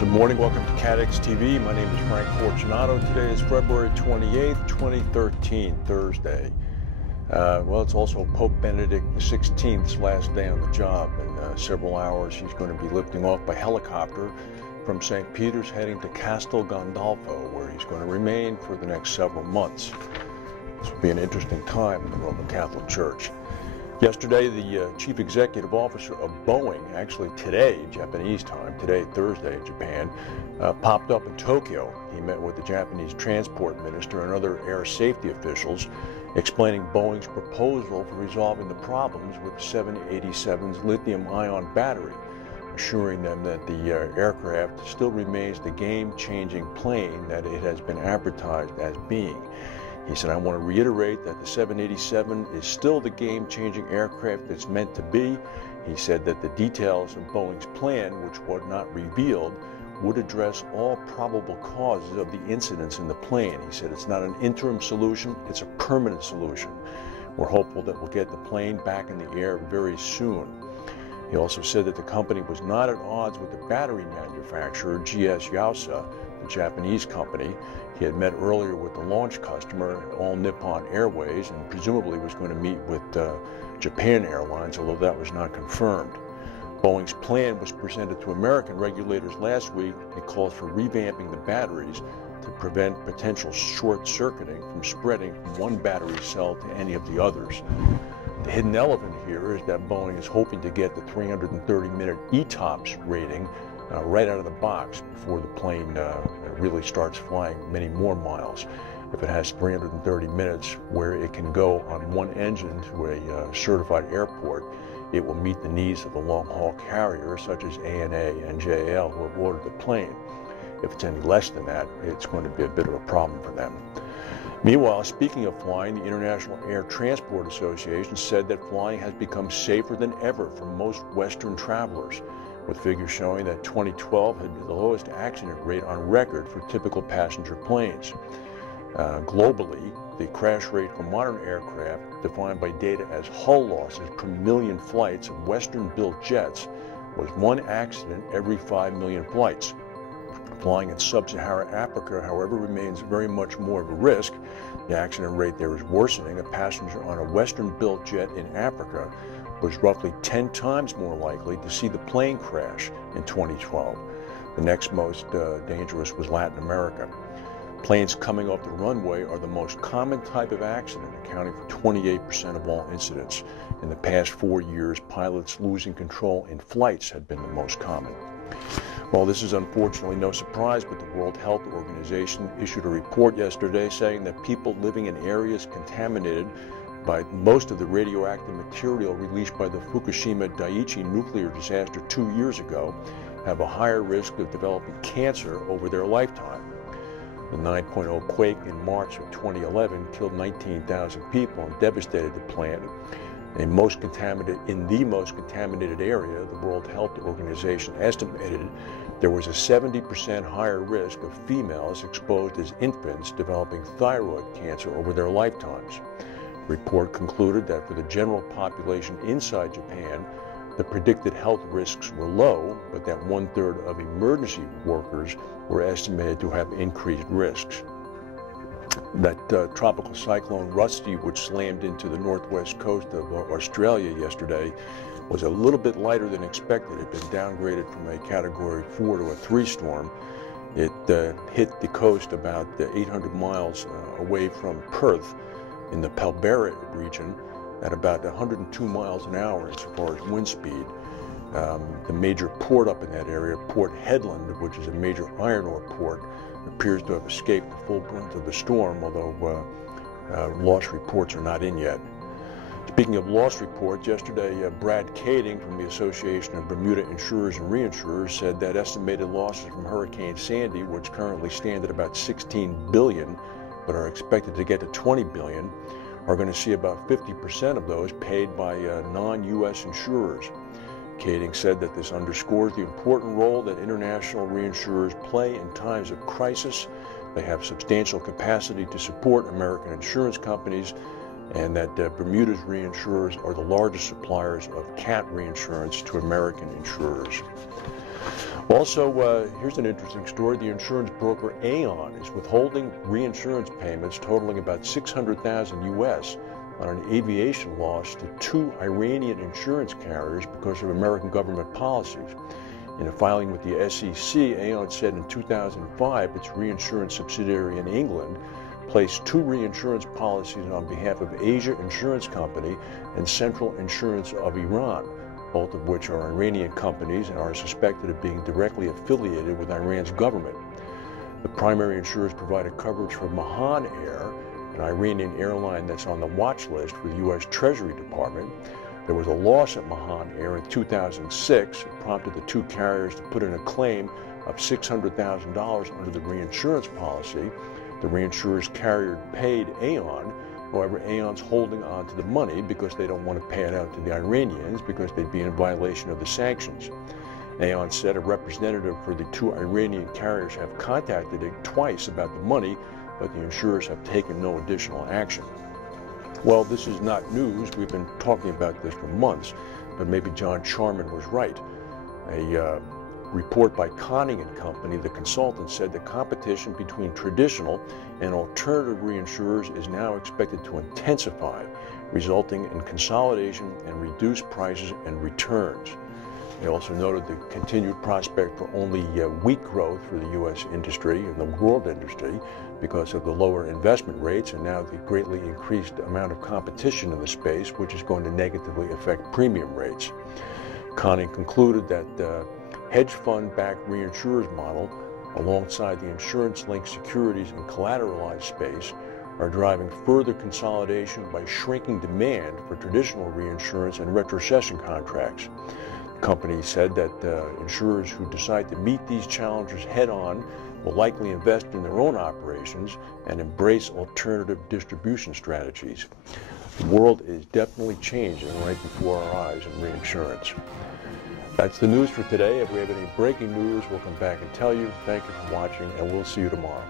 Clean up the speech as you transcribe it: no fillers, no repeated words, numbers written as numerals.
Good morning, welcome to CATEX TV. My name is Frank Fortunato. Today is February 28th, 2013, Thursday. Well, it's also Pope Benedict XVI's last day on the job. In several hours, he's going to be lifting off by helicopter from St. Peter's heading to Castel Gandolfo, where he's going to remain for the next several months. This will be an interesting time in the Roman Catholic Church. Yesterday, the chief executive officer of Boeing, actually today, Japanese time, today, Thursday in Japan, popped up in Tokyo. He met with the Japanese transport minister and other air safety officials, explaining Boeing's proposal for resolving the problems with the 787's lithium-ion battery, assuring them that the aircraft still remains the game-changing plane that it has been advertised as being. He said, I want to reiterate that the 787 is still the game-changing aircraft it's meant to be. He said that the details of Boeing's plan, which were not revealed, would address all probable causes of the incidents in the plane. He said it's not an interim solution, it's a permanent solution. We're hopeful that we'll get the plane back in the air very soon. He also said that the company was not at odds with the battery manufacturer, GS Yuasa, the Japanese company. He had met earlier with the launch customer, All Nippon Airways, and presumably was going to meet with Japan Airlines, although that was not confirmed. Boeing's plan was presented to American regulators last week. It calls for revamping the batteries to prevent potential short-circuiting from spreading from one battery cell to any of the others. The hidden elephant here is that Boeing is hoping to get the 330-minute ETOPS rating right out of the box before the plane really starts flying many more miles. If it has 330 minutes where it can go on one engine to a certified airport, it will meet the needs of the long-haul carriers such as ANA and JAL who have ordered the plane. If it's any less than that, it's going to be a bit of a problem for them. Meanwhile, speaking of flying, the International Air Transport Association said that flying has become safer than ever for most Western travelers, with figures showing that 2012 had been the lowest accident rate on record for typical passenger planes. Globally, the crash rate for modern aircraft, defined by data as hull losses per million flights of Western-built jets, was one accident every 5 million flights. Flying in sub-Saharan Africa, however, remains very much more of a risk. The accident rate there is worsening. A passenger on a Western-built jet in Africa was roughly 10 times more likely to see the plane crash in 2012. The next most dangerous was Latin America. Planes coming off the runway are the most common type of accident, accounting for 28% of all incidents. In the past 4 years, pilots losing control in flights had been the most common. Well, this is unfortunately no surprise, but the World Health Organization issued a report yesterday saying that people living in areas contaminated by most of the radioactive material released by the Fukushima Daiichi nuclear disaster 2 years ago have a higher risk of developing cancer over their lifetime. The 9.0 quake in March of 2011 killed 19,000 people and devastated the plant. In the most contaminated area, the World Health Organization estimated there was a 70% higher risk of females exposed as infants developing thyroid cancer over their lifetimes. The report concluded that for the general population inside Japan, the predicted health risks were low, but that 1/3 of emergency workers were estimated to have increased risks. That tropical cyclone Rusty, which slammed into the northwest coast of Australia yesterday, was a little bit lighter than expected. It had been downgraded from a Category 4 to a 3 storm. It hit the coast about 800 miles away from Perth in the Pilbara region at about 102 miles an hour as far as wind speed. The major port up in that area, Port Hedland, which is a major iron ore port, appears to have escaped the full brunt of the storm, although loss reports are not in yet. Speaking of loss reports, yesterday Brad Kading from the Association of Bermuda Insurers and Reinsurers said that estimated losses from Hurricane Sandy, which currently stand at about $16 billion, but are expected to get to $20 billion, are going to see about 50% of those paid by non-U.S. insurers. Kading said that this underscores the important role that international reinsurers play in times of crisis. They have substantial capacity to support American insurance companies, and that Bermuda's reinsurers are the largest suppliers of cat reinsurance to American insurers. Also, here's an interesting story. The insurance broker Aon is withholding reinsurance payments totaling about $600,000 US on an aviation loss to 2 Iranian insurance carriers because of American government policies. In a filing with the SEC, Aon said in 2005 its reinsurance subsidiary in England placed 2 reinsurance policies on behalf of Asia Insurance Company and Central Insurance of Iran, both of which are Iranian companies and are suspected of being directly affiliated with Iran's government. The primary insurers provided coverage for Mahan Air, an Iranian airline that's on the watch list for the U.S. Treasury Department. There was a loss at Mahan Air in 2006. It prompted the 2 carriers to put in a claim of $600,000 under the reinsurance policy. The reinsurer's carrier paid Aon. However, Aon's holding on to the money because they don't want to pay it out to the Iranians because they'd be in violation of the sanctions. Aon said a representative for the 2 Iranian carriers have contacted it twice about the money, but the insurers have taken no additional action. Well, this is not news. We've been talking about this for months, but maybe John Charman was right. A report by Conning & Company, the consultant, said the competition between traditional and alternative reinsurers is now expected to intensify, resulting in consolidation and reduced prices and returns. They also noted the continued prospect for only weak growth for the U.S. industry and the world industry because of the lower investment rates and now the greatly increased amount of competition in the space, which is going to negatively affect premium rates. Conning concluded that the hedge fund-backed reinsurers model, alongside the insurance-linked securities and collateralized space, are driving further consolidation by shrinking demand for traditional reinsurance and retrocession contracts. The company said that insurers who decide to meet these challenges head-on will likely invest in their own operations and embrace alternative distribution strategies. The world is definitely changing right before our eyes in reinsurance. That's the news for today. If we have any breaking news, we'll come back and tell you. Thank you for watching, and we'll see you tomorrow.